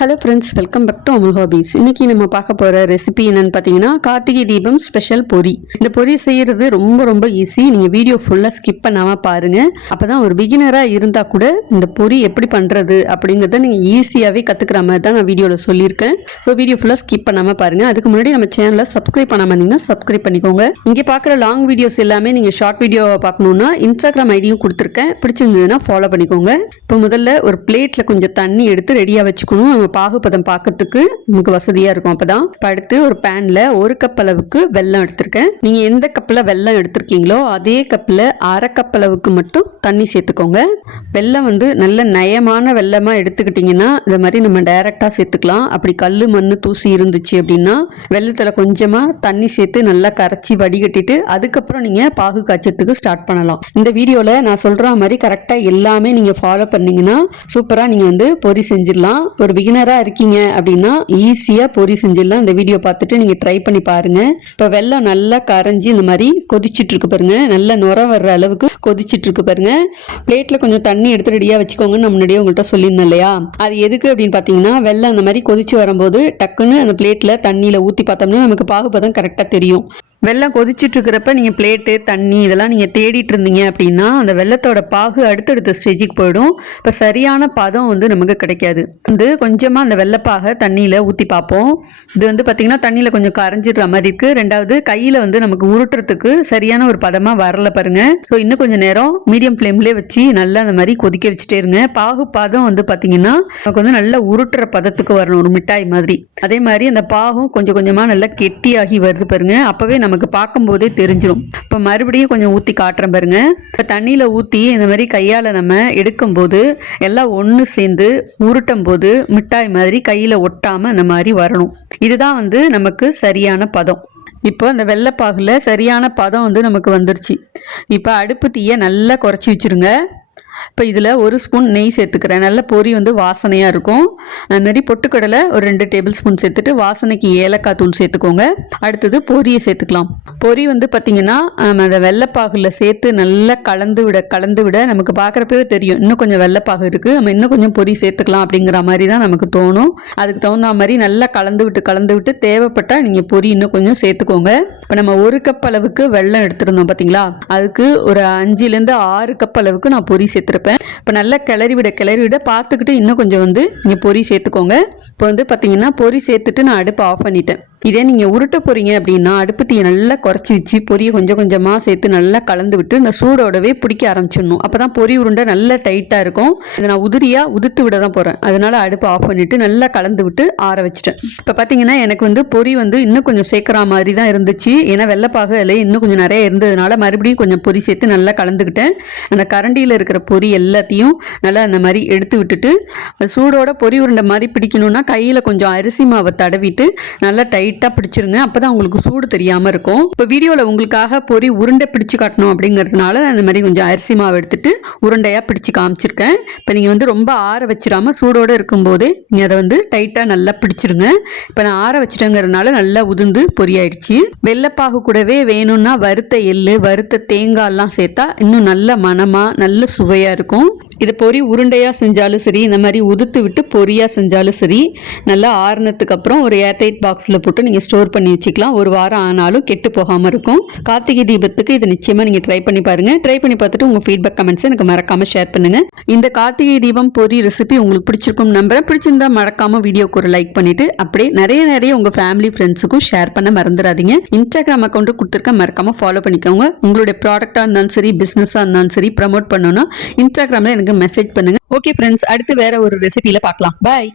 Hello friends welcome back to Amal Hafeez இன்னைக்கு நம்ம பார்க்க போகிற ரெசிபி என்னன்னு பார்த்தீங்கன்னா கார்த்திகை தீபம் ஸ்பெஷல் பொரி. இந்த பொரி செய்கிறது ரொம்ப ரொம்ப ஈஸி நீங்கள் வீடியோ ஃபுல்லாக ஸ்கிப் பண்ணாமல் பாருங்கள் அப்போ தான் ஒரு பிகினராக இருந்தால் கூட இந்த பொரி எப்படி பண்ணுறது அப்படிங்கிறத நீங்கள் ஈஸியாகவே கற்றுக்கிற மாதிரி தான் நான் வீடியோவில் சொல்லியிருக்கேன். ஸோ வீடியோ ஃபுல்லாக ஸ்கிப் பண்ணாமல் பாருங்கள் அதுக்கு முன்னாடி நம்ம சேனலை சப்ஸ்கிரைப் பண்ணாமல் இருந்தீங்கன்னா சப்ஸ்கிரைப் பண்ணிக்கோங்க. இங்கே பார்க்குற லாங் வீடியோஸ் எல்லாமே நீங்கள் ஷார்ட் வீடியோவை பார்க்கணுன்னா இன்ஸ்டாகிராம் ஐடியும் கொடுத்துருக்கேன். பிடிச்சிருந்ததுன்னா ஃபாலோ பண்ணிக்கோங்க. இப்போ முதல்ல ஒரு பிளேட்டில் கொஞ்சம் தண்ணி எடுத்து ரெடியாக வச்சுக்கணும். நம்ம பாகுபதம் பார்க்கறதுக்கு நமக்கு வசதியாக இருக்கும். அப்போ தான் படுத்து ஒரு பேனில் ஒரு கப் அளவுக்கு வெல்லம் எடுத்திருக்கேன். நீங்கள் எந்த கப்பில் வெல்லம் எடுத்திருக்கீங்களோ அதே கப்பில் அரை கப் அளவுக்கு மட்டும் தண்ணி சேர்த்துக்கோங்க. வெல்லம் வந்து நல்ல நயமான வெல்லமாக எடுத்துக்கிட்டிங்கன்னா இந்த மாதிரி நம்ம டைரெக்டாக சேர்த்துக்கலாம். அப்படி கல் மண் தூசி இருந்துச்சு அப்படின்னா வெள்ளத்தில் கொஞ்சமாக தண்ணி சேர்த்து நல்லா கரைச்சி வடிகட்டிட்டு அதுக்கப்புறம் நீங்கள் பாகு காய்ச்சத்துக்கு ஸ்டார்ட் பண்ணலாம். இந்த வீடியோவில் நான் சொல்கிற மாதிரி கரெக்டாக எல்லாமே நீங்கள் ஃபாலோ பண்ணிங்கன்னா சூப்பராக நீங்கள் வந்து பொரி செஞ்சிடலாம். ஒரு பிகினராக இருக்கீங்க அப்படின்னா ஈஸியாக பொரி செஞ்சிடலாம். இந்த வீடியோ பார்த்துட்டு நீங்கள் ட்ரை பண்ணி பாருங்கள் இப்போ வெள்ளம் நல்லா கரைஞ்சி இந்த மாதிரி கொதிச்சிட்டு இருக்கு பாருங்க. நல்லா நுர வர்ற அளவுக்கு கொதிச்சிட்டு இருக்கு பாருங்க. பிளேட்டில் கொஞ்சம் தண்ணி எடுத்து ரெடியாக வச்சுக்கோங்கன்னு நான் முன்னாடியே உங்கள்கிட்ட சொல்லியிருந்தேன் இல்லையா? அது எதுக்கு அப்படின்னு பார்த்தீங்கன்னா வெள்ளம் அந்த மாதிரி கொதிச்சு வரும்போது டக்குன்னு அந்த பிளேட்டில் தண்ணியில் ஊற்றி பார்த்தோம்னா நமக்கு பாகுபதம் கரெக்டாக தெரியும். வெள்ளம் கொதிச்சிட்டு இருக்கிறப்ப நீங்கள் பிளேட்டு தண்ணி இதெல்லாம் நீங்கள் தேடிட்டு இருந்தீங்க அப்படின்னா அந்த வெள்ளத்தோட பாகு அடுத்தடுத்த ஸ்டேஜுக்கு போயிடும். இப்போ சரியான பதம் வந்து நமக்கு கிடைக்காது. வந்து கொஞ்சமாக அந்த வெள்ளப்பாக தண்ணியில் ஊற்றி பார்ப்போம். இது வந்து பார்த்திங்கன்னா தண்ணியில் கொஞ்சம் கரைஞ்சிடுற மாதிரி இருக்குது ரெண்டாவது கையில் வந்து நமக்கு உருட்டுறதுக்கு சரியான ஒரு பதமாக வரல பாருங்க. ஸோ இன்னும் கொஞ்சம் நேரம் மீடியம் ஃப்ளேம்லேயே வச்சு நல்லா அந்த மாதிரி கொதிக்க வச்சுட்டே இருங்க. பாகு பதம் வந்து பார்த்திங்கன்னா நமக்கு வந்து நல்லா உருட்டுற பதத்துக்கு வரணும். ஒரு மிட்டாய் மாதிரி. அதே மாதிரி அந்த பாகும் கொஞ்சம் கொஞ்சமாக நல்லா கெட்டியாகி வருது பாருங்கள் அப்போவே நமக்கு பார்க்கும்போதே தெரிஞ்சிடும் இப்போ மறுபடியும் கொஞ்சம் ஊற்றி காட்டுறேன் பாருங்க. இப்போ தண்ணியில் ஊற்றி இந்த மாதிரி கையால் நம்ம எடுக்கும்போது எல்லாம் ஒன்று சேர்ந்து உருட்டும் போது மிட்டாய் மாதிரி கையில் ஒட்டாமல் அந்த மாதிரி வரணும். இதுதான் வந்து நமக்கு சரியான பதம். இப்போ அந்த வெள்ளைப்பாகில் சரியான பதம் வந்து நமக்கு வந்துருச்சு. இப்போ அடுப்பு தீயை நல்லா குறைச்சி வச்சுருங்க. இப்போ இதில் ஒரு ஸ்பூன் நெய் சேர்த்துக்கிறேன். நல்ல பொரி வந்து வாசனையாக இருக்கும். அதுமாரி பொட்டுக்கடலை ஒரு ரெண்டு டேபிள் ஸ்பூன் சேர்த்துட்டு வாசனைக்கு ஏலக்காய் தூள் சேர்த்துக்கோங்க. அடுத்தது பொரியை சேர்த்துக்கலாம். பொரி வந்து பார்த்திங்கன்னா நம்ம அந்த வெள்ளைப்பாகில் சேர்த்து நல்லா கலந்து விட கலந்து விட நமக்கு பார்க்குறப்பவே தெரியும். இன்னும் கொஞ்சம் வெள்ளைப்பாகு இருக்குது நம்ம இன்னும் கொஞ்சம் பொரி சேர்த்துக்கலாம் அப்படிங்கிற மாதிரி தான் நமக்கு தோணும். அதுக்கு தகுந்த மாதிரி நல்லா கலந்து விட்டு கலந்து விட்டு தேவைப்பட்டால் நீங்கள் பொரி இன்னும் கொஞ்சம் சேர்த்துக்கோங்க. இப்போ நம்ம ஒரு கப் அளவுக்கு வெள்ளம் எடுத்துருந்தோம் பார்த்தீங்களா அதுக்கு ஒரு அஞ்சுலேருந்து ஆறு கப் அளவுக்கு நான் பொரி சேர்த்துருப்பேன் இப்போ நல்லா கிளறி விட கிளறி விட பார்த்துக்கிட்டு இன்னும் கொஞ்சம் வந்து நீங்கள் பொரி சேர்த்துக்கோங்க. இப்போ வந்து பார்த்தீங்கன்னா பொரி சேர்த்துட்டு நான் அடுப்பை ஆஃப் பண்ணிட்டேன். இதே நீங்கள் உருட்ட போகிறீங்க அப்படின்னா அடுப்பு தீயை நல்லா குறைச்சி வச்சு பொரியை கொஞ்சம் கொஞ்சமாக சேர்த்து நல்லா கலந்து விட்டு இந்த சூடோடவே பிடிக்க ஆரம்பிச்சிடணும். அப்போ தான் பொரி உருண்டை நல்லா டைட்டாக இருக்கும். இதை நான் உதிரியாக உதுத்து விட தான் போகிறேன் அதனால் அடுப்பை ஆஃப் பண்ணிவிட்டு நல்லா கலந்து விட்டு ஆற வச்சிட்டேன். இப்போ பார்த்தீங்கன்னா எனக்கு வந்து பொரி வந்து இன்னும் கொஞ்சம் சேர்க்குற மாதிரி தான் இருந்துச்சு. ஏன்னா வெள்ளைப்பாகு அதில் இன்னும் கொஞ்சம் நிறைய இருந்ததுனால மறுபடியும் கொஞ்சம் பொரி சேர்த்து நல்லா கலந்துக்கிட்டேன். அந்த கரண்டியில் இருக்கிற பொரி எல்லாத்தையும் நல்லா அந்த மாதிரி எடுத்து விட்டுட்டு அது சூடோட பொரி உருண்டை மாதிரி பிடிக்கணும்னா கையில் கொஞ்சம் அரிசி மாவை தடவிட்டு நல்லா டைட் டைட்டாக பிடிச்சிருங்க. அப்போ தான் உங்களுக்கு சூடு தெரியாமல் இருக்கும். இப்போ வீடியோவில் உங்களுக்காக பொரி உருண்டை பிடிச்சு காட்டணும் அப்படிங்கிறதுனால நான் இந்த மாதிரி கொஞ்சம் அரிசி மாவு எடுத்துட்டு உருண்டையாக பிடிச்சு காமிச்சிருக்கேன். இப்போ நீங்கள் வந்து ரொம்ப ஆற வச்சிடாம சூடோடு இருக்கும்போது நீங்கள் அதை வந்து டைட்டாக நல்லா பிடிச்சிருங்க. இப்போ நான் ஆற வச்சிட்டேங்கிறதுனால நல்லா உதிர்ந்து பொரியாயிடுச்சு வெள்ளைப்பாகு கூடவே வேணும்னா வறுத்த எள்ளு வறுத்த தேங்காய்லாம் சேர்த்தா இன்னும் நல்ல மணமாக நல்ல சுவையாக இருக்கும். இது பொரி உருண்டையாக செஞ்சாலும் சரி இந்த மாதிரி உதுத்து விட்டு பொரியாக செஞ்சாலும் சரி நல்லா ஆறுனதுக்கு அப்புறம் ஒரு ஏர்டைட் பாக்ஸில் போட்டு போட்டு நீங்கள் ஸ்டோர் பண்ணி வச்சுக்கலாம். ஒரு வாரம் ஆனாலும் கெட்டு போகாமல் இருக்கும். கார்த்திகை தீபத்துக்கு இது நிச்சயமாக நீங்கள் ட்ரை பண்ணி பாருங்கள் ட்ரை பண்ணி பார்த்துட்டு உங்கள் ஃபீட்பேக் கமெண்ட்ஸ் எனக்கு மறக்காமல் ஷேர் பண்ணுங்கள் இந்த கார்த்திகை தீபம் பொரி ரெசிபி உங்களுக்கு பிடிச்சிருக்கும் நம்புறேன். பிடிச்சிருந்தா மறக்காமல் வீடியோக்கு ஒரு லைக் பண்ணிவிட்டு அப்படியே நிறைய நிறைய உங்கள் ஃபேமிலி ஃப்ரெண்ட்ஸுக்கும் ஷேர் பண்ண மறந்துடாதீங்க. இன்ஸ்டாகிராம் அக்கௌண்ட்டு கொடுத்துருக்க மறக்காமல் ஃபாலோ பண்ணிக்கோங்க. உங்களுடைய ப்ராடக்டாக இருந்தாலும் சரி பிஸ்னஸாக இருந்தாலும் சரி ப்ரமோட் பண்ணணும்னா இன்ஸ்டாகிராமில் எனக்கு மெசேஜ் பண்ணுங்கள் ஓகே ஃப்ரெண்ட்ஸ் அடுத்து வேற ஒரு ரெசிபியில் பார்க்கலாம். பாய்